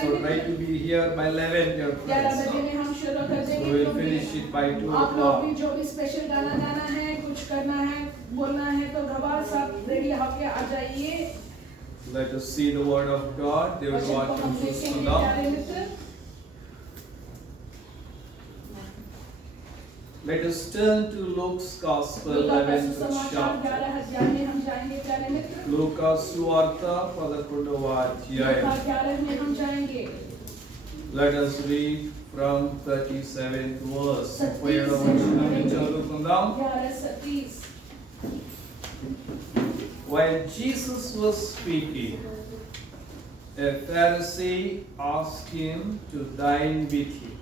So try to be here by 11, dear 11 friends. बजे में हम शुरू कर देंगे। So we'll finish it by 2 आप लोग भी o'clock. जो भी स्पेशल गाना गाना है, कुछ करना है, बोलना है तो घबरा सब रेडी होके आ जाइए। Let us see the word of God. They will watch हम and देखेंगे now. प्यारे मित्र। Let us turn to Luke's Gospel, लूका का 11th सुसमाचार chapter. 11 अध्याय में हम जाएंगे प्यारे मित्र। Luka Suvarta, 11వ लूका అధ్యాయం. 11 में हम जाएंगे। Let us read from 37th verse. 37వ వచనం నుంచి చదువుకుందాం. 11:30 While Jesus was speaking, a Pharisee asked him to dine with him.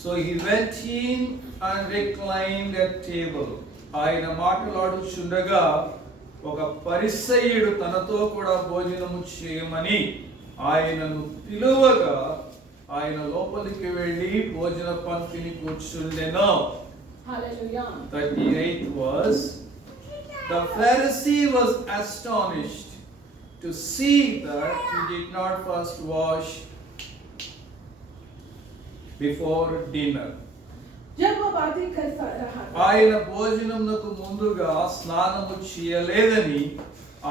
So he went in and reclined at table. ఆయన మాట్లాడుచుండగా ఒక పరిసయ్యుడు తనతో కూడా భోజనము చేయమని ఆయనను పిలువగా ఆయన లోపలికి వెళ్ళి భోజన పంక్తిని కూర్చుండెను. Hallelujah. 38th verse. The Pharisee was astonished to see that he did not first wash before dinner. जब वो बातें करता रहा ఆయన భోజనమునకు ముందుగా స్నానము చేయలేదని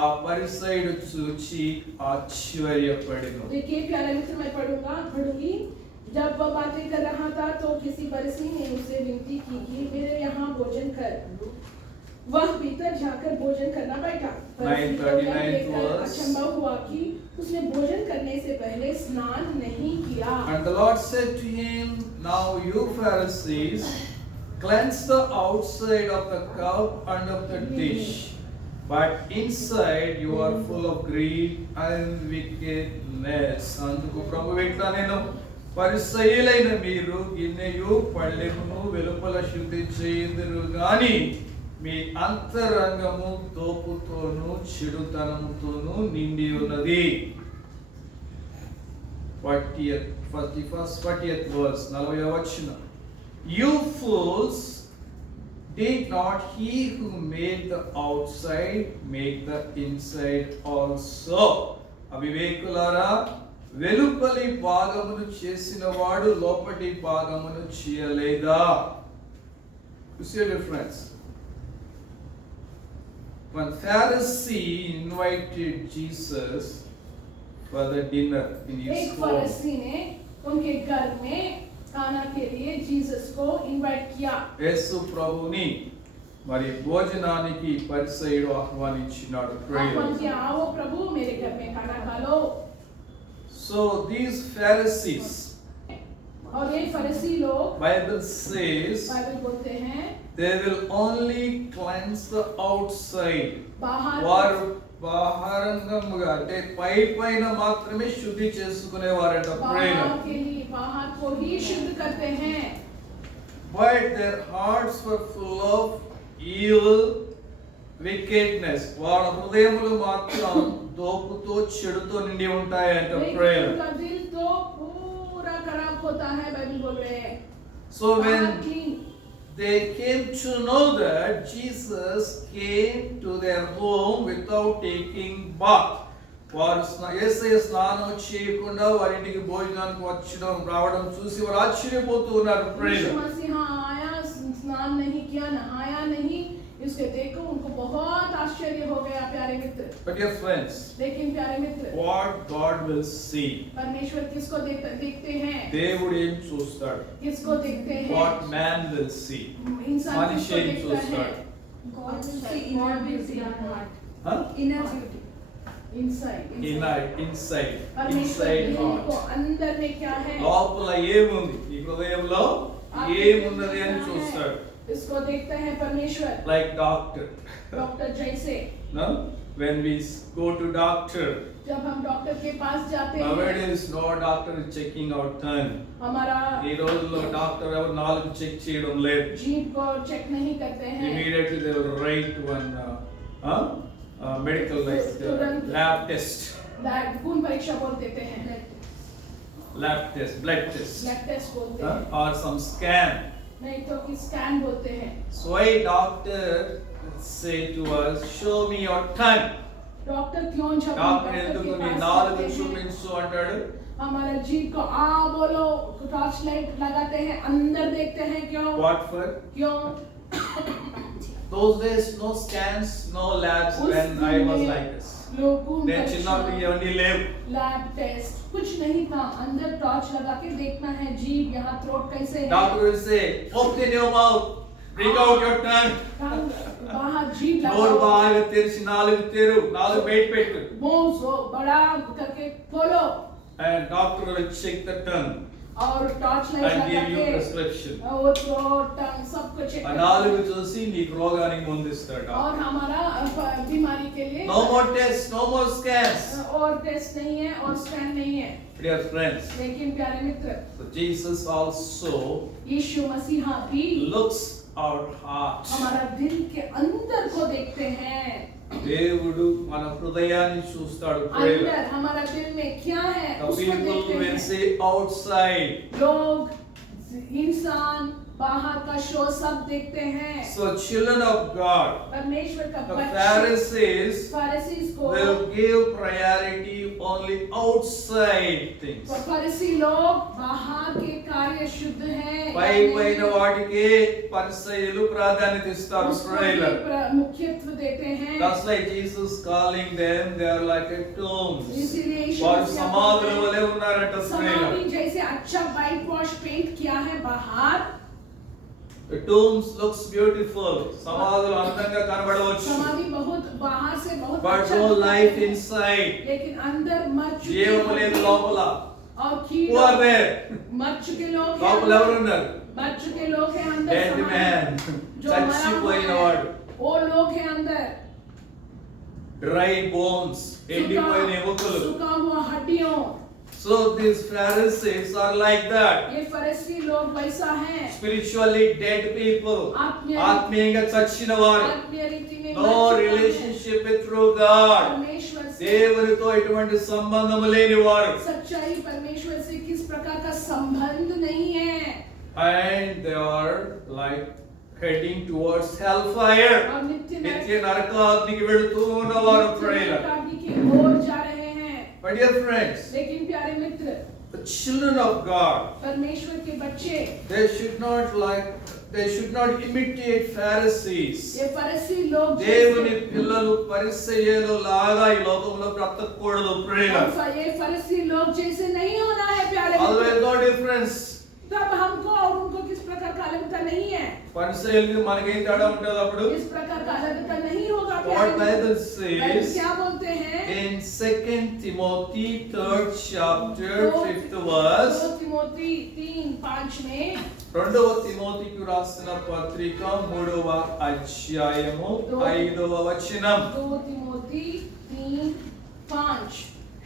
ఆ పరిసయ్యుడు చూచి ఆశ్చర్యపడెను. देखिए प्यारे मित्र, मैं पढ़ूंगी। जब वह बातें कर रहा था तो किसी फरीसी ने उसे विनती की कि मेरे यहाँ भोजन कर। वह भीतर जाकर भोजन करना बैठा। फरीसी को यह देखकर अचंभा हुआ कि उसने भोजन करने से पहले स्नान नहीं किया। And the Lord said to him, now you Pharisees cleanse the outside of the cup and of the dish, but inside you are full of greed and wickedness. అందుకు ప్రభువు ఇట్లా నేను పరిసయ్యులైన మీరు గిన్నెయు పళ్ళెమును వెలుపల శుద్ధి చేయుదురు గాని మీ అంతరంగము దోపుతోను చెడుతనముతోను నిండి ఉన్నది. 40th verse, 40వ వచనం. You fools, did not he who made the outside make the inside also? అవివేకులారా, వెలుపలి భాగమును చేసిన వాడు లోపటి భాగమును చేయలేదా? You see the difference? When Pharisee invited Jesus for the dinner in his एक home, फरीसी ने उनके घर में खाना के लिए जीसस को इनवाइट किया। యేసు ప్రభుని మరి భోజనానికి పరిసయ్యుడు ఆహ్వానించినాడు. आह्वान किया, आओ प्रभु मेरे घर में खाना खा लो। So these Pharisees, और ये फरीसी लोग Bible says, बाइबल बोलते हैं they will only cleanse the outside. बाहर వారు బాహరంగముగా అంటే పై పైన మాత్రమే శుద్ధి చేసుకునేవారట. बाहर के लिए बाहर को ही शुद्ध करते हैं, But their hearts were full of evil, wickedness. వాళ్ళ హృదయములు మాత్రం దోపుతో చెడుతో నిండి ఉంటాయంట. लेकिन उनका दिल तो पूरा खराब होता है। बाइबल बोल रहे हैं So when they came to know that Jesus came to their home without taking bath, వారు యేసయ్య స్నానం చేయకుండా వారి ఇంటికి భోజనానికి వచ్చడం రావడం చూసి వారు ఆశ్చర్యపోతూ ఉన్నారు. यीशु मसीह आया, स्नान नहीं किया, नहाया नहीं, इसके देखो उनको बहुत आश्चर्य हो गया प्यारे मित्र। But dear friends, लेकिन प्यारे मित्र, what God will see, परमेश्वर किसको देखते हैं? దేవుడు ఏం చూస్తాడు? किसको देखते हैं? What man will see? इंसान మనిషి किसको ఏం देखता है? చూస్తాడు? God will see inner beauty and heart. Huh? Inner beauty. Inside परमेश्वर को heart. अंदर में क्या है? లోపల ఏముంది? ఈ హృదయంలో ఏమున్నది అని చూస్తాడు. इसको देखता है परमेश्वर। Like doctor. डॉक्टर जैसे No? When we go to doctor, जब हम डॉक्टर के पास जाते हैं, nowadays no doctor is checking our tongue. हमारा ఈ రోజుల్లో డాక్టర్ ఎవరు నాలుగు చెక్ చేయడం లేదు. जीभ को चेक नहीं करते हैं। Immediately they will write one medical like lab test. खून परीक्षा बोल देते हैं, Lab test, blood test, blood test बोलते हैं, or some scan. नहीं तो कि स्कैन बोलते हैं। So a doctor say to us, show me your tongue. Doctor क्यों जब हम డాక్టర్ डॉक्टर ఎందుకు के నీ पास నాలుగు जाते हैं, చూపించు అంటాడు? हमारा जीभ को बोलो, टॉर्च लाइट लगाते हैं, अंदर देखते हैं क्यों? What for? क्यों? Those days no scans, no labs उस when I was समय like this. लोगों నేను చిన్నప్పుడు ఇవన్నీ లేవు. लैब टेस्ट कुछ नहीं था, अंदर टॉर्च लगा के देखना है जीभ यहाँ थ्रोट कैसे है, doctor will say, open your mouth, bring out your tongue. बाहर जीभ నోరు लगाओ, బాగా తెరిచి నాలుగు తెరు, నాలుగు బయట పెట్టు. मुंह सो बड़ा करके खोलो And doctor will check the tongue और टॉर्च लाइट and लगा give you के prescription. वो थ्रोट टंग सबको चेक ఆ నాలుగు చూసి నీకు రోగానికి మందు ఇస్తాడు. और हमारा बीमारी के लिए No more tests, no more scans. और टेस्ट नहीं है और स्कैन नहीं है। Dear friends, लेकिन प्यारे मित्र, so Jesus also यीशु मसीहा भी looks our heart. हमारा दिल के अंदर को देखते हैं, దేవుడు మన హృదయాన్ని చూస్తాడు. अंदर हमारा दिल में क्या है The उसको people देखते will हैं। say outside. लोग, इंसान बाहर का शो सब देखते हैं। So children of God, परमेश्वर का the बच्चे Pharisees फरीसी को will give priority only outside things. फरीसी लोग बाहर के कार्य शुद्ध हैं పై పైన వాటికి పరిసయ్యులు ప్రాధాన్యత ఇస్తారు. उसको Israel. ही मुख्यत्व देते हैं। That's like Jesus calling them, they are like a tombs. इसीलिए यीशु వారు मसीह సమాధుల कहते వలె हैं, ఉన్నారట समाधि Israel. जैसे अच्छा वाइट वॉश पेंट किया है बाहर, The tombs looks beautiful. సమాధులు అందంగా కనబడవచ్చు. समाधि बहुत बाहर से बहुत But अच्छा no दिखता life है, inside. लेकिन अंदर मर चुके జీవము లేదు हैं। లోపల. और Who are there? मर चुके लोग हैं లోపల अंदर। ఎవరున్నారు? मर चुके लोग हैं अंदर, Dead समाधि। man. जो मरा हुआ చచ్చిపోయిన है, వాడు. वो लोग हैं अंदर। Dry bones. ఎండిపోయిన ఎముకలు. सूखा हुआ हड्डियों। So these Pharisees are like that. ये फरीसी लोग वैसा हैं, Spiritually dead people. आत्मीय ఆత్మీయంగా చచ్చిన వారు. आत्मीय रीति में मर No चुका है। relationship with true God. परमेश्वर से దేవునితో ఎటువంటి సంబంధం లేని వారు. सच्चाई परमेश्वर से किस प्रकार का संबंध नहीं है, And they are like heading towards hellfire. और नित्य నిత్య నరకాగ్నికి వెళుతూ ఉన్నవారు ప్రేరణ. नरकाग्नि की ओर जा रहे हैं। My dear friends, लेकिन प्यारे मित्र, the children of God, परमेश्वर के बच्चे they should not imitate Pharisees. ये फरीसी लोग దేవుని పిల్లలు పరిసయ్యులు లాగా ఈ లోకంలో బ్రతకూడదు ప్రేరణ. ये फरीसी लोग जैसे नहीं होना है प्यारे Always मित्र। no difference. तब हमको और उनको किस प्रकार का अलगता नहीं है, పరిసయ్యులకి మనకేం తేడా ఉంటుంది అప్పుడు? इस प्रकार का अलगता नहीं होगा What प्यारे Bible मित्र। बाइबल says क्या बोलते हैं? in 2 Timothy 3rd chapter 5th verse, 2 Timothy 3:5 में రెండవ తిమోతికి రాసిన పత్రిక 3వ అధ్యాయము 5వ వచనం. 2 Timothy 3:5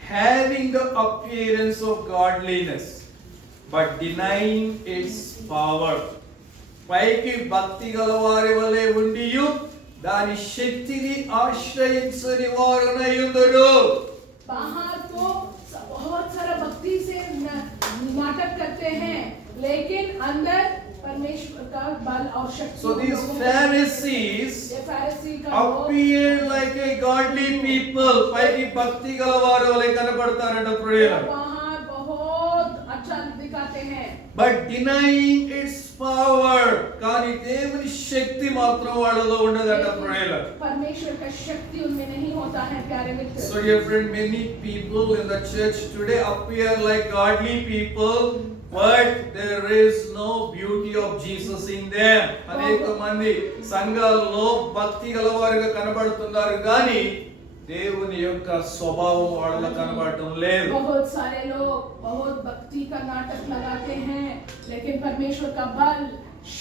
Having the appearance of godliness but denying its power. పైకి భక్తి గలవారి వలె ఉండియు దాని శక్తిని ఆశ్రయించని వారునయుందురు. बाहर तो बहुत सारा भक्ति से नाटक करते हैं, लेकिन अंदर परमेश्वर का बल और शक्ति। So these Pharisees ये फरीसी का लोग appear like a godly people. పైకి భక్తి గలవారు వలె కనబడతారట ప్రేరణ. बाहर बहुत अच्छा दिखाते हैं, But denying its power. కానీ దేవుని శక్తి మాత్రం వాళ్ళలో ఉండదట ప్రేరణ. परमेश्वर का शक्ति उनमें नहीं होता है प्यारे मित्र। So dear friend, many people in the church today appear like godly people, but there is no beauty of Jesus in them. అనేక మంది సంఘాల్లో భక్తి గలవారుగా కనబడుతున్నారు కానీ దేవుని యొక్క స్వభావం వాళ్ళలో కనబడటం లేదు. बहुत सारे लोग बहुत भक्ति का नाटक लगाते हैं, लेकिन परमेश्वर का बल,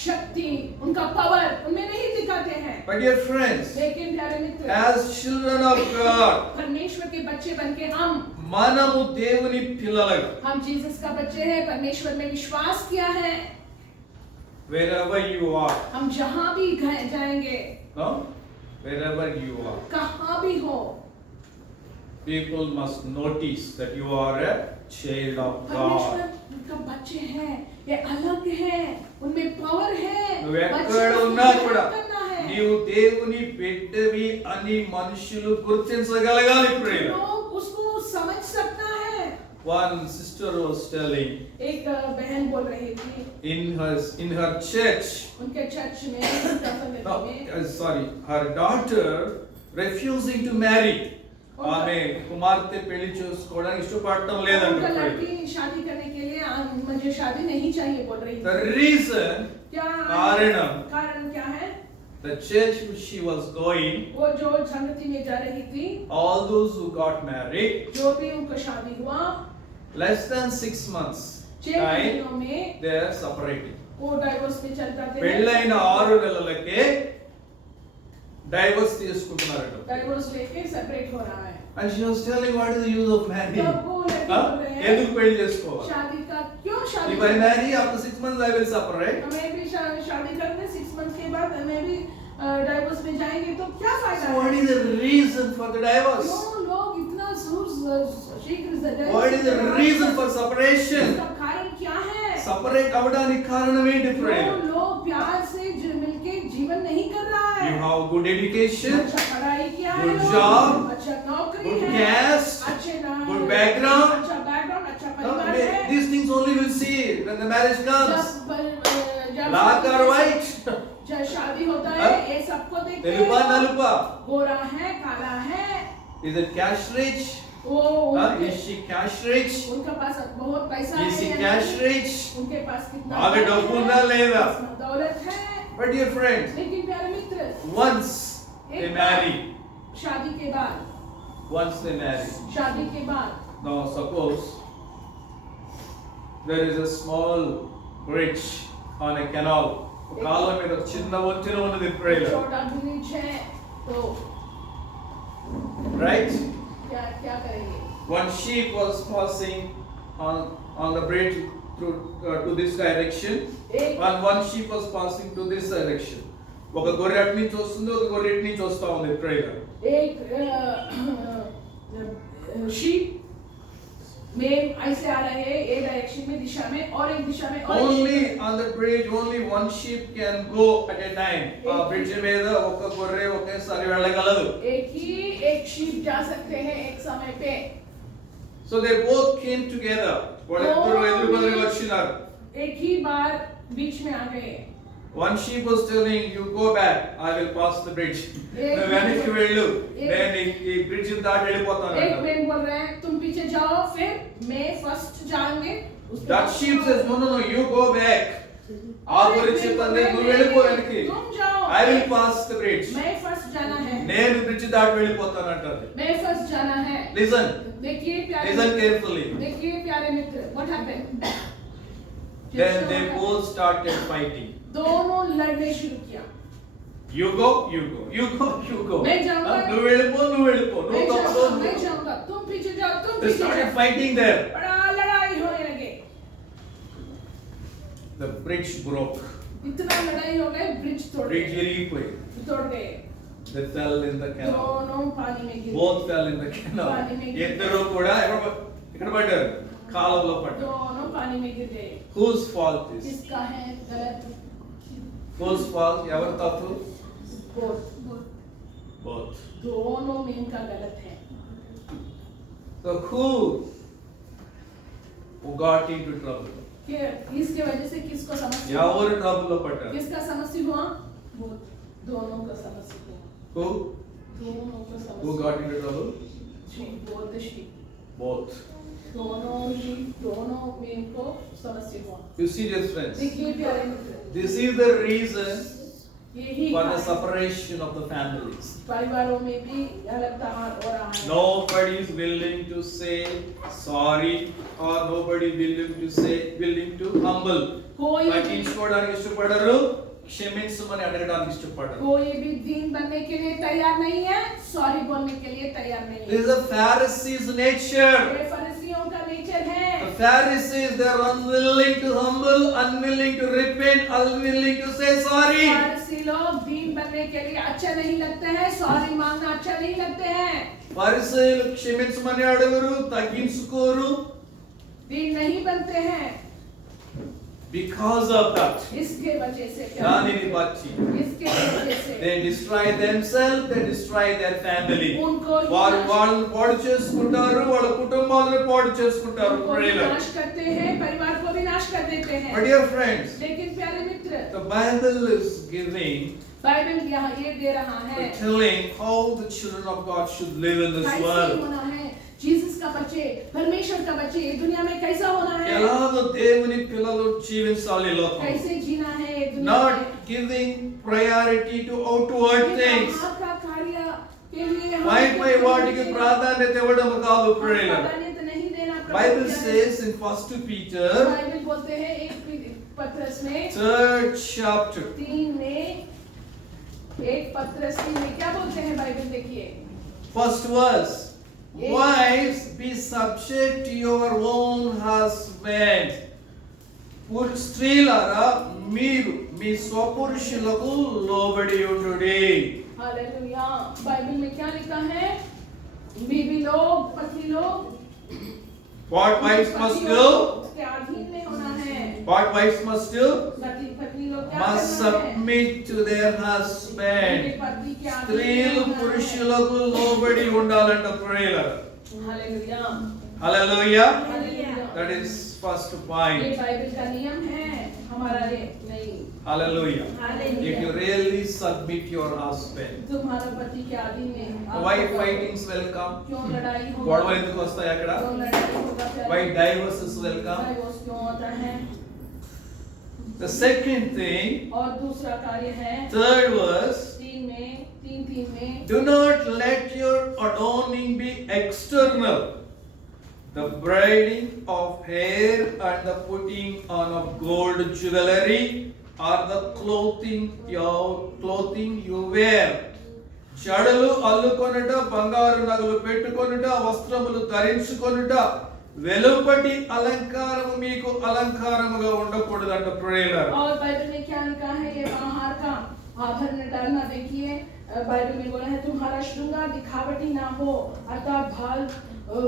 शक्ति, उनका पावर उनमें नहीं दिखाते हैं। But dear friends, लेकिन प्यारे मित्र, as children of God, परमेश्वर के बच्चे बनके మనము దేవుని పిల్లలుగా हम जीसस का बच्चे हैं, परमेश्वर में विश्वास किया है। wherever you are, हम जहां भी जाएंगे, no? Wherever you are, कहां भी हो, people must notice that you are a child of परमेश्वर God. का बच्चे हैं, ये अलग हैं, उनमें पावर है। నువ్వు बच्चे ఎక్కడ को ఉన్నా ध्यान కూడా करना है। నీవు దేవుని బిడ్డవి అని మనుషులు గుర్తించగలగాలి ప్రియుల. लोग उसको समझ सकता है. One sister was telling एक बहन बोल रही थी in her church, उनके चर्च में no, sorry, her daughter refusing to marry. ఆమె కుమార్తె పెళ్లి చేసుకోవడానికి ఇష్టపడటం లేదంట. उनका लड़की शादी करने के लिए मुझे शादी नहीं चाहिए बोल रही थी. The reason, क्या कारण क्या है? the church which she was going, वो जो संगति में जा रही थी, all those who got married, जो भी उनको शादी हुआ, less than 6 months 6 time महीनों में they are separating. वो डाइवोर्स में चल जाते हैं. పెళ్ళైన 6 నెలలకే డైవర్స్ తీసుకుంటున్నారట. डाइवोर्स लेके सेपरेट हो रहा है. And she was telling what is the use of marrying? तब वो लड़की बोल रहे हैं, ఎందుకు పెళ్లి చేసుకోవాలి? शादी का क्यों शादी? If I marry after 6 months I will separate. हमें भी शादी करने 6 मंथ के बाद हमें भी डाइवोर्स में जाएंगे तो क्या फायदा? So what is the reason for the divorce? क्यों लोग इतना शीघ्र से What is the reason for separation? इसका कारण क्या है? Separate అవడానికి కారణం ఏంటి क्यों ప్రియుల? लोग प्यार से मिलके जीवन नहीं कर रहा है? You have good education, अच्छा पढ़ाई किया है, good लोग, job, अच्छा नौकरी good है, caste, अच्छे good background. अच्छा बैकग्राउंड, अच्छा No, परिवार है. these things only will see when the marriage comes. जब Black or white? जब शादी होता है हाँ? ये सबको देखते తెలుపా हैं. నలుపా? गोरा है, काला है, Is it cash rich? वो Is she cash rich? उनका पास बहुत पैसा Is she है, cash rich? उनके पास कितना बागा धन डब्बू है, ना लेगा. कितना दौलत है. But dear friends, लेकिन प्यारे मित्र, once they marry, शादी के बाद, शादी के बाद, now suppose there is a small bridge on a canal. కాలం మీద ఒక చిన్న వంతెన ఉన్నది ప్రియుల. छोटा ब्रिज है तो Right? क्या क्या करेंगे? One sheep was passing on the bridge through to this direction. One sheep was passing to this direction. ఒక గొర్రె అటు నుంచి వస్తుంది, ఒక గొర్రె ఇటు నుంచి వస్తా ఉంది ప్రియుల. एक शीप में ऐसे आ रहे हैं एक डायरेक्शन में दिशा में और एक दिशा में और Only on the bridge only one sheep can go at a time. ఆ బ్రిడ్జ్ మీద ఒక గొర్రె ఒకేసారి వెళ్ళగలదు. एक शीप जा सकते हैं एक समय पे. So they both came together. వాళ్ళిద్దరూ ఎదురుబెదురుగా వచ్చినారు. एक ही बार बीच में आ गए. One sheep was telling, you go back, I will pass the bridge. मैं వెనక్కి వెళ్ళు, నేను ఈ బ్రిడ్జ్ దాటి వెళ్ళిపోతాను. एक मैन बोल रहे हैं तुम पीछे जाओ फिर मैं फर्स्ट जाएंगे. That sheep says, no, you go back. ఆ గొర్రె చెప్తుంది, నువ్వు వెళ్ళిపో వెనక్కి. तुम जाओ. I will pass the bridge. मैं फर्स्ट जाना है. నేను బ్రిడ్జ్ దాటి వెళ్ళిపోతాను అంటారు. मैं फर्स्ट जाना है. Listen. देखिए प्यारे. Listen carefully. देखिए प्यारे मित्र, what happened? Then they both started fighting. दोनों लड़ने शुरू किया. You go. मैं जाऊंगा. నువ్వు వెళ్ళిపో. मैं నువ్వు जाऊंगा. తప్పదు. तुम पीछे जाओ. तुम They पीछे started जाओ. fighting there. बड़ा लड़ाई होने लगे. The bridge broke. इतना लड़ाई हो गए ब्रिज तोड़ Bridge गए. విరిగిపోయి. तोड़ गए. They fell in the canal. दोनों पानी में गिर. Both fell in the canal. पानी में गिर. ఇద్దరు కూడా ఇక్కడ పడ్డారు. కాలువలో పడ్డారు. दोनों पानी में गिर गए. Whose fault is? किसका है गलत? Whose fault? ఎవరి తప్పు? Both. दोनों में इनका गलत है. So who got into trouble? कि इसके वजह से किसको समस्या? ఎవరు ట్రబుల్లో పడ్డారు? किसका समस्या हुआ? दोनों का समस्या हुआ. Who? दोनों का Who समस्या. got into trouble? Both she. Both. दोनों में इनको समस्या हुआ. You see this, friends? देखिए प्यारे मित्र. This is the reason यही for the कारण separation of the families. परिवारों में भी अलग तहार हो रहा है. Nobody is willing to say sorry or nobody willing to humble. कोई తగ్గించుకోవడానికి ఇష్టపడరు, క్షమించమని అడగడానికి ఇష్టపడరు. कोई भी दीन बनने के लिए तैयार नहीं है, सॉरी बोलने के लिए तैयार नहीं This है. is a Pharisee's nature. ये फरीसियों का नेचर है. The Pharisees, they are unwilling to humble, unwilling to repent, unwilling to say sorry. फरीसी लोग दीन बनने के लिए अच्छा नहीं लगते हैं, सॉरी मांगना अच्छा नहीं लगते हैं. పరిసయ్యులు క్షమించమని అడగరు, తగ్గించుకోరు. दीन नहीं बनते हैं. Because of that, इसके वजह से क्या దానిని బట్టి इसके वजह से they destroy themselves, they destroy their family. उनको వారు వాళ్ళని పాడు చేసుకుంటారు, వాళ్ళ కుటుంబాలను పాడు చేసుకుంటారు. उनको विनाश करते हैं, परिवार को विनाश कर देते हैं। My dear friends, लेकिन प्यारे मित्र, the Bible is giving, Bible यहाँ ये दे रहा है telling how the children of God should live in this कैसे world. होना है, जीसस का बच्चे, परमेश्वर का बच्चे ये दुनिया में कैसा होना है, ఎలాగో దేవుని పిల్లలు జీవించాలి ఈ లోకంలో. कैसे जीना है ये दुनिया Not में। giving priority to outward things. बाहर का कार्य के लिए हम పై వాటికి ప్రాధాన్యత ఇవ్వడం కాదు ప్రియులు. प्राधान्यता नहीं देना। Bible says in 1 Peter Bible बोलते हैं एक पत्रस में 3rd chapter 3 में, एक पत्रस 3 में क्या बोलते हैं बाइबल देखिए, first verse, wives be subject to your own husbands. స్త్రీలారా మీరు మీ స్వపురుషులకు లోబడి ఉండుడి. हालेलुया। बाइबल में क्या लिखा है, बीवी लोग, पत्नी लोग What wives must do? उसके अधीन में होना है। What wives must do? पत्नी लोग क्या Must करना है, submit to their अपने husband. पति के अधीन స్త్రీలు में होना है। పురుషులకు లోబడి ఉండాలంట ప్రియులు. Hallelujah, Hallelujah. Hallelujah. That is first ये point. बाइबल का नियम है, हमारा ये नहीं। Hallelujah. Hallelujah. If you really submit your husband, तुम्हारा पति के अधीन में why fightings will come? क्यों लड़ाई होगा, గొడవలు ఎందుకు వస్తాయి అక్కడ? क्यों लड़ाई होगा, Why divorces will come? Divorce क्यों होता है। The second thing, और दूसरा कार्य है third verse, 3 में do not let your adorning be external, the braiding of hair and the putting on of gold jewelry or the clothing you wear. జడలు అల్లుకొనుట, బంగారు నగలు పెట్టుకొనుట, వస్త్రములు ధరించుకొనుట, వెలుపటి అలంకారము మీకు అలంకారముగా ఉండకూడదంట ప్రియులారా. और बाइबल में क्या लिखा है, ये बाहर का आभरण डालना देखिए, बाइबल में बोला है तुम्हारा श्रृंगार दिखावटी ना हो, अर्थात भाल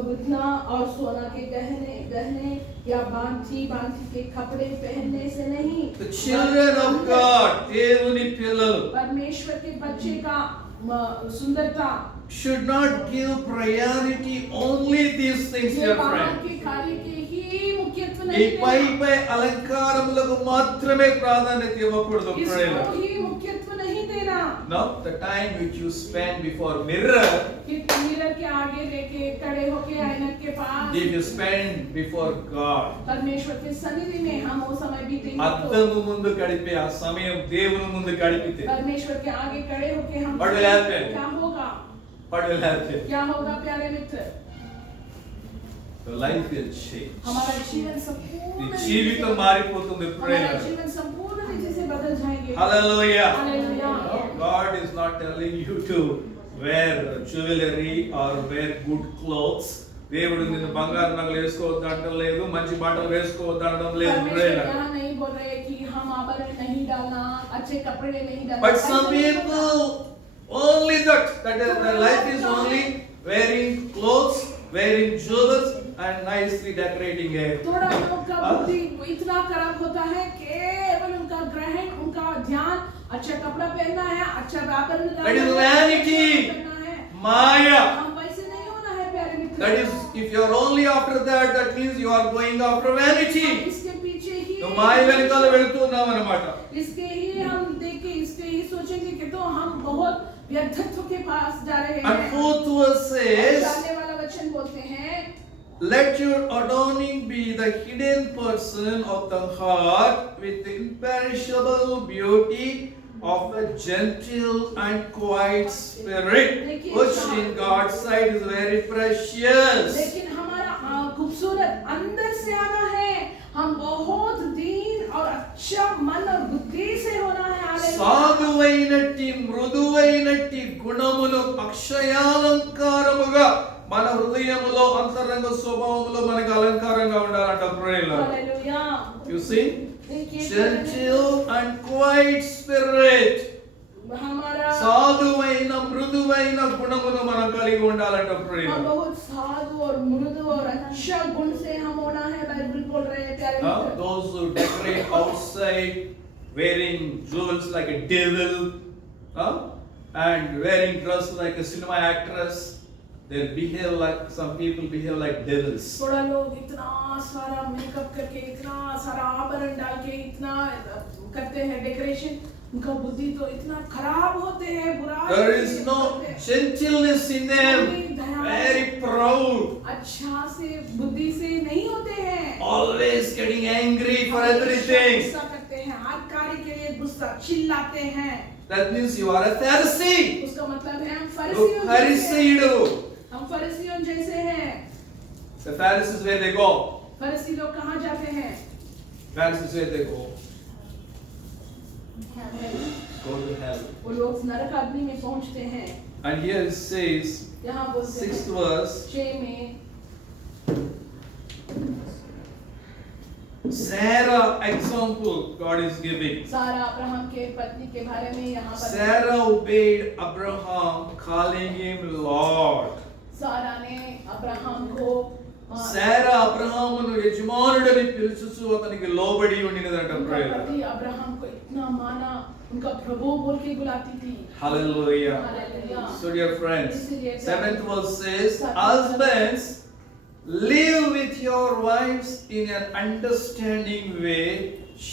गुथना और सोना के गहने या बांधी के कपड़े पहनने से नहीं। The children of God, దేవుని పిల్లలు, परमेश्वर के बच्चे का सुंदरता should not give priority only these things, ये dear बाहर friend. के कार्य के ही मुख्यत्व ఈ नहीं పై देना, పై అలంకారములకు మాత్రమే ప్రాధాన్యత ఇవ్వకూడదు ప్రియులారా. इसको ही मुख्यत्व नहीं देना। Now the time which you spend before mirror, कि मिरर के आगे लेके खड़े होके ऐनक के पास if you spend before God, परमेश्वर के सन्निधि में हम वो समय बीतेंगे तो అద్దము ముందు గడిపే ఆ సమయం దేవుని ముందు గడిపితే परमेश्वर के आगे खड़े होके हम What will happen? क्या होगा, what will happen? क्या होगा प्यारे मित्र, Your life will change. हमारा जीवन నీ संपूर्ण జీవితం మారిపోతుంది हमारा ప్రియులారా. जीवन संपूर्ण रीति से बदल जाएंगे। Hallelujah. Hallelujah. God is not telling you to wear jewelry or wear good clothes. దేవుడు నిన్ను బంగారు నగలు వేసుకోవద్దు అనడం లేదు, మంచి బట్టలు వేసుకోవద్దు అనడం లేదు परमेश्वर ప్రియులారా. यहाँ नहीं बोल रहे कि हम आभरण नहीं डालना, अच्छे कपड़े नहीं डालना। But ऐसा some नहीं बोला। people only that their life is only wearing clothes, wearing jewels and nicely decorating hair. थोड़ा लोग का बुद्धि इतना खराब होता है, केवल उनका ग्रहण, उनका ध्यान अच्छा कपड़ा पहनना है, अच्छा आभरण That is डालना है, vanity. करना है। Maya. हम वैसे नहीं होना है प्यारे मित्र। That is, if you are only after that, that means you are going after vanity. इसके पीछे ही నువ్వు మాయ వెనకాల వెళ్తున్నావు అన్నమాట. इसके ही हम देख के इसके ही सोचेंगे कि तो हम बहुत व्यर्थत्व के पास जा रहे And हैं। fourth verse और says, जाने वाला वचन बोलते हैं, let your adorning be the hidden person of the heart with the imperishable beauty of a gentle and quiet spirit, which in God's sight is very precious. लेकिन हमारा खूबसूरत अंदर से आना है, हम बहुत दीन और अच्छा मन और बुद्धि से होना है। हालेलुया। సాధువైనట్టి మృదువైనట్టి గుణములు అక్షయాలంకారముగా మన హృదయములో అంతరంగ స్వభావములో మనకు అలంకారంగా ఉండాలంట ప్రియులారా. हालेलुया। You see, देखिए gentle and quiet spirit, हमारा సాధువైన మృదువైన గుణమును మనం కలిగి ఉండాలంట हम ప్రియులారా. बहुत साधु और मृदु और अच्छा गुण से हम होना है। बाइबल बोल रहे हैं प्यारे मित्र। Those who decorate outside wearing jewels like a devil, and wearing dress like a cinema actress, they behave like, some people behave like devils. थोड़ा लोग इतना सारा मेकअप करके, इतना सारा आभरण डाल के, इतना करते हैं डेकोरेशन, उनका बुद्धि तो इतना खराब होते हैं, बुरा There is no gentleness in them, very proud, अच्छा से बुद्धि से नहीं होते हैं, always getting angry for everything. गुस्सा करते हैं, हर कार्य के लिए गुस्सा चिल्लाते हैं। That means you are a Pharisee. उसका मतलब है हम Look, फरीसियों Pharisee जैसे, do. हम फरीसियों जैसे हैं। The Pharisees where they go. फरीसी लोग कहाँ जाते हैं? Pharisees where they go. Go to hell. वो लोग नरक आदमी में पहुंचते हैं। And here it says, यहाँ बोलते 6th हैं verse, 6 में Sarah example God is giving. सारा अब्राहम के पत्नी के बारे में यहाँ पर Sarah obeyed Abraham, calling him Lord. सारा ने अब्राहम को Sarah అబ్రహామును యజమానుడని పిలుచుచు అతనికి లోబడి ఉండినదట उनका ప్రేమ. पति अब्राहम को इतना माना, उनका प्रभु बोल के बुलाती थी। Hallelujah. Hallelujah. So dear friends, इसलिए 7th verse says, husbands, live with your wives in an understanding way,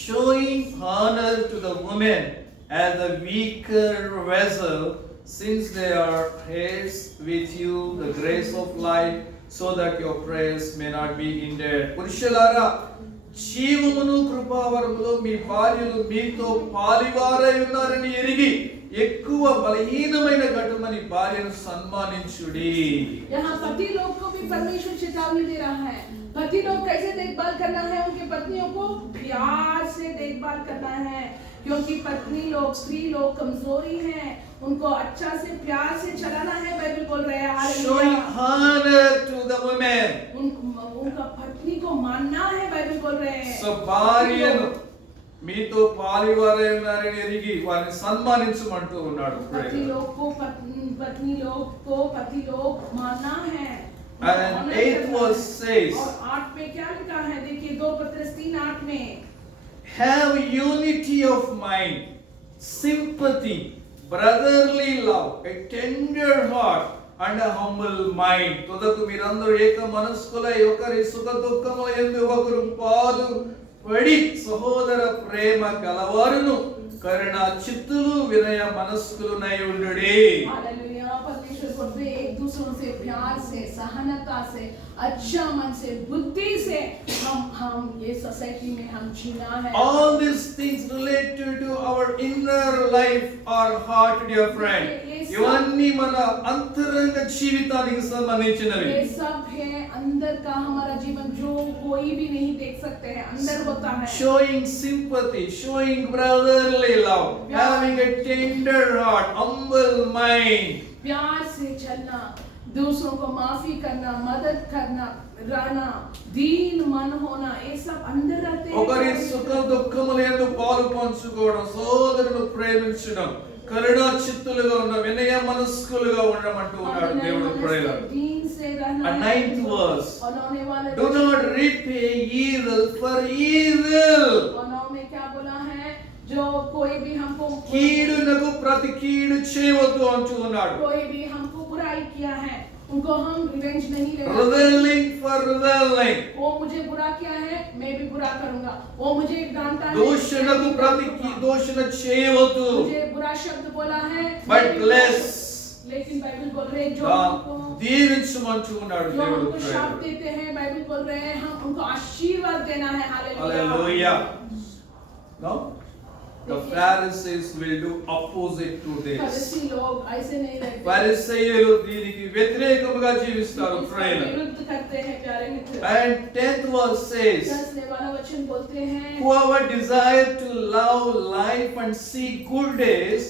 showing honor to the women as the weaker vessel, since they are heirs with you the grace of life, so that your prayers may not be hindered. పురుషులారా, జీవమును కృపావరములో మీ భార్యలు మీతో పాలివారై ఉన్నారని ఎరిగి ఎక్కువ బలహీనమైన ఘటమని భార్యను సన్మానించుడి. यहाँ पति लोग को भी परमेश्वर चेतावनी दे रहा है। पति लोग कैसे देखभाल करना है? उनके पत्नियों को प्यार से देखभाल करना है, क्योंकि पत्नी लोग, स्त्री लोग कमजोरी हैं, उनको अच्छा से प्यार से चलाना है। बाइबल बोल रहे हैं Showing hallelujah. honor to the women. उनका पत्नी को मानना है। बाइबल बोल रहे हैं సో భార్యను మీతో పాలివారై ఉన్నారని ఎరిగి వారిని సన్మానించమంటూ ఉన్నాడు. पति लोग को पत्नी लोग को पति लोग मानना है। And 8th verse says, और 8 में क्या लिखा है? देखिए 2 पत्रस 3:8 में, have unity of mind, sympathy, brotherly love, a tender heart and a humble mind. తుదకు మీరందరూ ఏక మనస్కులై ఒకరి సుఖ దుఃఖముల యందు ఒకరు పాలు పడి సహోదర ప్రేమ గలవారును కరుణ చిత్తులు వినయ మనస్కులునై ఉండుడి. हालेलुया। परमेश्वर को एक दूसरों से प्यार से, सहनता से, अच्छा मन से, बुद्धि से हम ये सोसाइटी में हम जीना है। All these things related to our inner life or heart, dear friend. ఇవన్నీ మన అంతరంగ జీవితానికి సంబంధించినవి. ये सब है अंदर का हमारा जीवन, जो कोई भी नहीं देख सकते हैं, अंदर होता है। Showing sympathy, showing brotherly love, having a tender heart, humble mind. प्यार से चलना, दूसरों को माफी करना, मदद करना, रहना, दीन मन होना, ये सब अंदर रहते हैं। ఒకరి సుఖ దుఃఖముల యందు పాలు పంచుకోవడం, సోదరులను ప్రేమించడం, కరుణా చిత్తులుగా ఉన్న వినయ మనస్కులుగా ఉండమంటూ ఉన్నాడు దేవుడు ప్రేరణ. दीन से रहना। And 9th verse, और 9 वाले do not repay evil for evil. और 9 में क्या बोला है? जो कोई भी हमको కీడునకు ప్రతి కీడు చేయవద్దు అంటూ ఉన్నాడు. कोई भी हमको बुराई किया है, उनको हम रिवेंज नहीं लेना। Reveling for reveling. वो मुझे बुरा किया है, मैं भी बुरा करूंगा। वो मुझे डांटा है, దూషణకు ప్రతి దూషణ చేయవద్దు. मुझे बुरा शब्द बोला है, But bless. लेकिन बाइबल बोल रहे हैं जो हमको దీవించమంటూ ఉన్నాడు जो దేవుడు हमको ప్రేరణ. शाप देते हैं, बाइबल बोल रहे हैं हम उनको आशीर्वाद देना है। Hallelujah. Hallelujah. No? The Pharisees will do opposite to this. फरीसी लोग ऐसे नहीं रहते, పరిసయ్యులు దీనికి వ్యతిరేకముగా జీవిస్తారు इसका ప్రేరణ. विरुद्ध करते हैं प्यारे मित्र। And 10th verse says, 10 वाला वचन बोलते हैं, whoever desire to love life and see good days,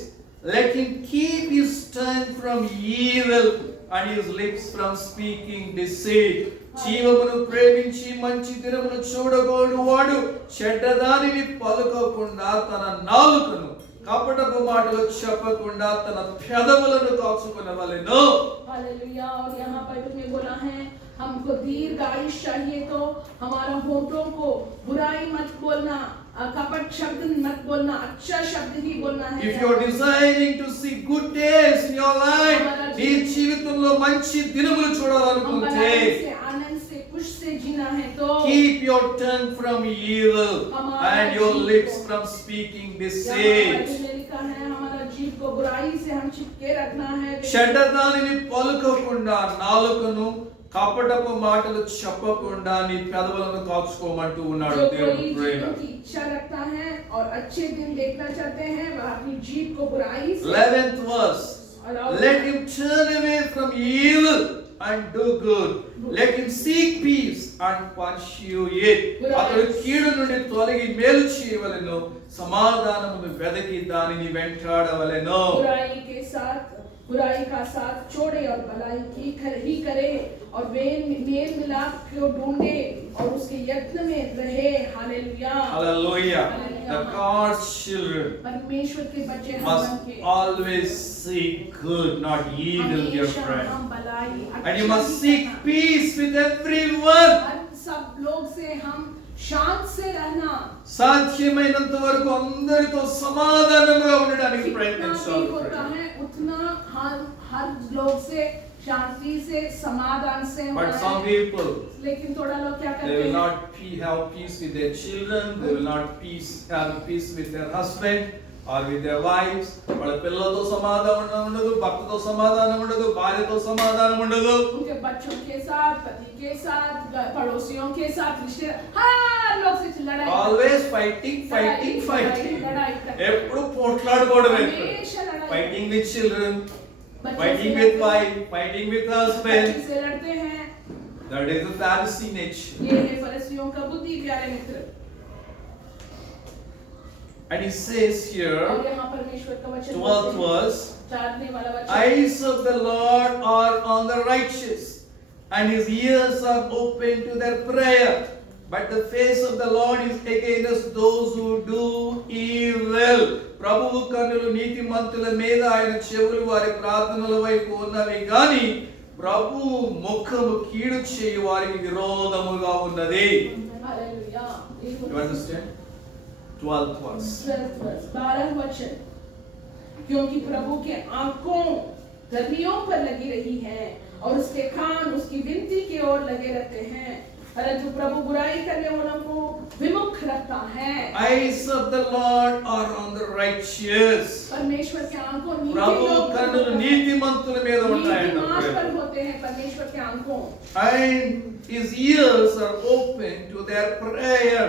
let him keep his tongue from evil and his lips from speaking deceit. జీవమును ప్రేమించి మంచి దినమును చూడగోడు వాడు చెడ్డదానిని పలుకకుండా తన నాలుకను కపటపు మాటలు చెప్పకుండా తన పెదవులను కాచుకొనవలెను. हालेलुया। और यहाँ बाइबल में बोला है हमको दीर्घ आयुष चाहिए तो हमारा होठों को बुराई मत बोलना, कपट शब्द मत बोलना, अच्छा शब्द ही बोलना है। If you are desiring to see good days in your life, నీ జీవితంలో మంచి దినములు हम చూడాలనుకుంటే बड़ाई से, आनंद से, खुश से जीना है तो keep your tongue from evil and your lips from speaking deceit. में लिखा है हमारा जीभ को बुराई से हम चिपके रखना है। చెడ్డదానిని పలుకకుండా నాలుకను కపటపు మాటలు చెప్పకుండా నీ పెదవులను కాచుకోమంటూ ఉన్నాడు जो దేవుడు कोई ప్రేమ. जीवन की इच्छा रखता है और अच्छे दिन देखना चाहते हैं वह अपनी जीभ को बुराई से 11th verse. Let him turn away from evil and do good. Let him seek peace and pursue it. అతడు కీడు నుండి తొలగి మేలు చేయవలెను, సమాధానమును వెదకి దానిని వెంటాడవలెను. बुराई का साथ छोड़े और भलाई ही करे और मेल मिलाप को ढूंढे और उसके यत्न में रहे। Hallelujah, Hallelujah. The God's children परमेश्वर के बच्चे हम must बनके always seek good, not evil, dear हमेशा friend. हम भलाई And you अच्छा must ही seek करना। peace with everyone. हर सब लोग से हम शांत से रहना, సాధ్యమైనంత వరకు అందరితో సమాధానంగా ఉండడానికి जितना ప్రయత్నించాలి. भी होता है उतना हम हर लोग से शांति से, समाधान से But होना some है। people, लेकिन थोड़ा लोग क्या they करते will हैं, not have peace with their children, they will not have peace with their husband or with their wives. వాళ్ళ పిల్లలతో సమాధానం ఉండదు, భర్తతో సమాధానం ఉండదు, భార్యతో సమాధానం ఉండదు. उनके बच्चों के साथ, पति के साथ, पड़ोसियों के साथ, रिश्ते हर लोग से लड़ाई, Always fighting. लड़ाई ఎప్పుడు పోట్లాడుకోవడమే. हमेशा लड़ाई, Fighting with children, बच्चों fighting से with लड़ते wife, fighting with husband. बच्चे से लड़ते हैं। That is the Pharisee nature. ये है फरिसियों का बुद्धि, प्यारे मित्र। And he says here, और यहाँ परमेश्वर का वचन 12th verse, चाटने वाला वचन, eyes of the Lord are on the righteous, and his ears are open to their prayer. But the face of the Lord is against those who do evil. ప్రభువు కన్నులు నీతిమంతుల మీద, ఆయన చెవులు వారి ప్రార్థనల వైపు ఉన్నవి గాని ప్రభు ముఖము కీడు చేయు వారికి విరోధముగా ఉన్నది. Hallelujah. You understand? 12th verse. 12 वचन, क्योंकि प्रभु के आंखों धर्मियों पर लगी रही हैं और उसके कान उसकी विनती की ओर लगे रहते हैं, परंतु प्रभु बुराई करने वालों को विमुख रखता है। Eyes of the Lord are on the righteous. परमेश्वर के आंखों नीति ప్రభు लोग కన్నులు నీతిమంతుల మీద ఉంటాయంట. नीतिमान पर होते हैं परमेश्वर के आंखों, And his ears are open to their prayer.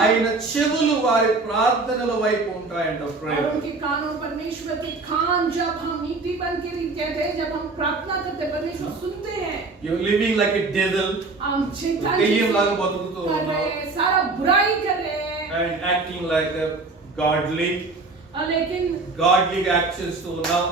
ఆయన చెవులు వారి ప్రార్థనల వైపు ఉంటాయంట. और prayer. उनके कानों, परमेश्वर के कान, जब हम नीतिपन के लिए कहते हैं, जब हम प्रार्थना करते हैं, परमेश्वर सुनते हैं। You're living like a devil हम शैतान దెయ్యం లాగా బతుకుతూ कर रहे ఉన్నావు हैं, सारा बुराई कर रहे हैं, and acting like a godly लेकिन act చేస్తూ ఉన్నావు.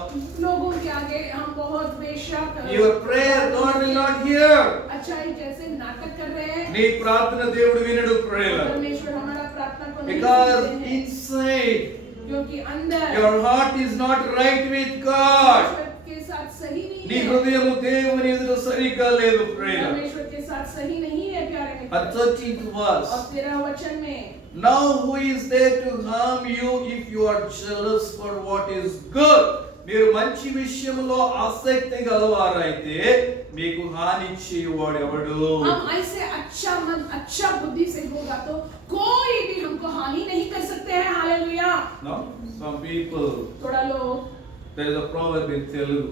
लोगों के आगे हम बहुत बेशक Your prayer God will not hear. अच्छाई जैसे नाटक कर रहे हैं, నీ ప్రార్థన దేవుడు వినడు. prayer परमेश्वर हमारा प्रार्थना को नहीं because सुनते हैं, inside क्योंकि अंदर your heart is not right with God. परमेश्वर के साथ सही నీ नहीं है, హృదయము దేవుని ఎదుట సరిగ్గా లేదు. prayer. परमेश्वर के साथ सही नहीं है, प्यारे A मित्र। 13th verse. और 13 वचन में, Now who is there to harm you if you are jealous for what is good? మీరు మంచి విషయంలో ఆసక్తి గలవారైతే మీకు హాని చేయవాడు ఎవడు? हम ऐसे अच्छा मन, अच्छा बुद्धि से होगा तो कोई भी हमको हानि नहीं कर सकते हैं। हालेलुया। No? Some people, थोड़ा लोग there is a proverb in Telugu.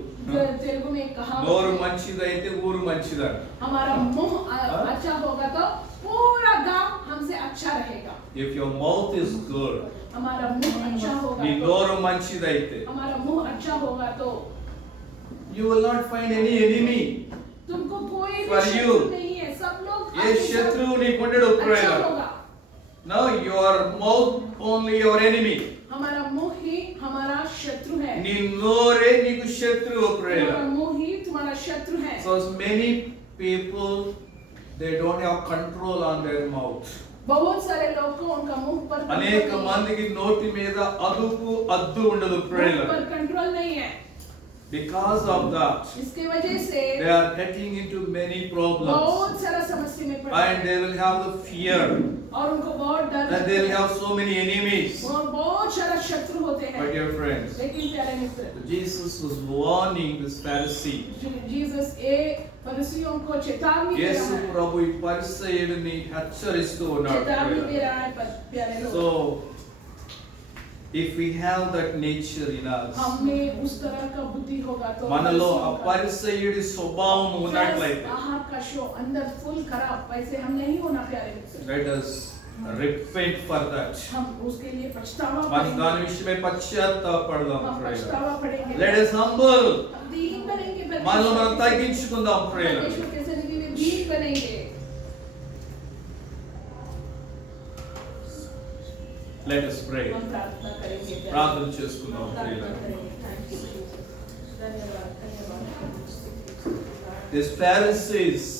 Telugu में कहा, నోరు మంచిదైతే ఊరు మంచిదట. हमारा मुंह अच्छा होगा तो पूरा गांव हमसे अच्छा रहेगा। If your mouth is good, हमारा मुंह अच्छा होगा నీ तो, నోరు మంచిదైతే हमारा मुंह अच्छा होगा तो you will not find any enemy. तुमको कोई भी For शत्रु you. नहीं है, सब लोग ఏ आपके साथ శత్రువు నీకు ఉండడు. अच्छा prayer. होगा। No, your mouth only your enemy. हमारा मुंह ही हमारा शत्रु है, నీ నోరే నీకు శత్రువు. prayer. हमारा मुंह ही तुम्हारा शत्रु है। So many people, they don't have control on their mouth. बहुत सारे लोग को उनका मुंह पर అనేక మందికి నోటి మీద అదుపు అద్దు ఉండదు. मुंह prayer. पर कंट्रोल नहीं है। Because of that, इसके वजह से they are getting into many problems. बहुत सारा समस्या में पड़ And they will have the fear. और उनको बहुत डर And they will लगता है। have so many enemies. और बहुत सारा शत्रु होते My हैं। dear friends, लेकिन प्यारे मित्र, Jesus was warning this Pharisee. Jesus एक फरीसियों को चेतावनी दे యేసు रहा है। ప్రభు ఈ పరిసయ్యుడిని హెచ్చరిస్తూ ఉన్నాడు. चेतावनी दे रहा है प्यारे लोग। So, if we have that nature in us, हमें उस तरह का बुद्धि होगा तो మనలో ఆ फरीसियों का- పరిసయ్యుడి స్వభావం ఉన్నట్లయితే, बाहर का शो अंदर फुल खराब, वैसे हम नहीं होना प्यारे मित्र। let us repent for that. हम उसके लिए पछतावा మనం पड़ेंगे। దాని విషయమై పశ్చాత్తాపడదాం. हम ప్రేరణ. पछतावा पड़ेंगे। Let us humble. हम दीन बनेंगे। మనలో మనం తగ్గించుకుందాం. ప్రేరణ. परमेश्वर के जिंदगी में दीन बनेंगे। Let us pray. हम प्रार्थना करेंगे। ప్రార్థన చేసుకుందాం. प्रार्थना ప్రేరణ. करेंगे। Thank you, Jesus. धन्यवाद, धन्यवाद। These Pharisees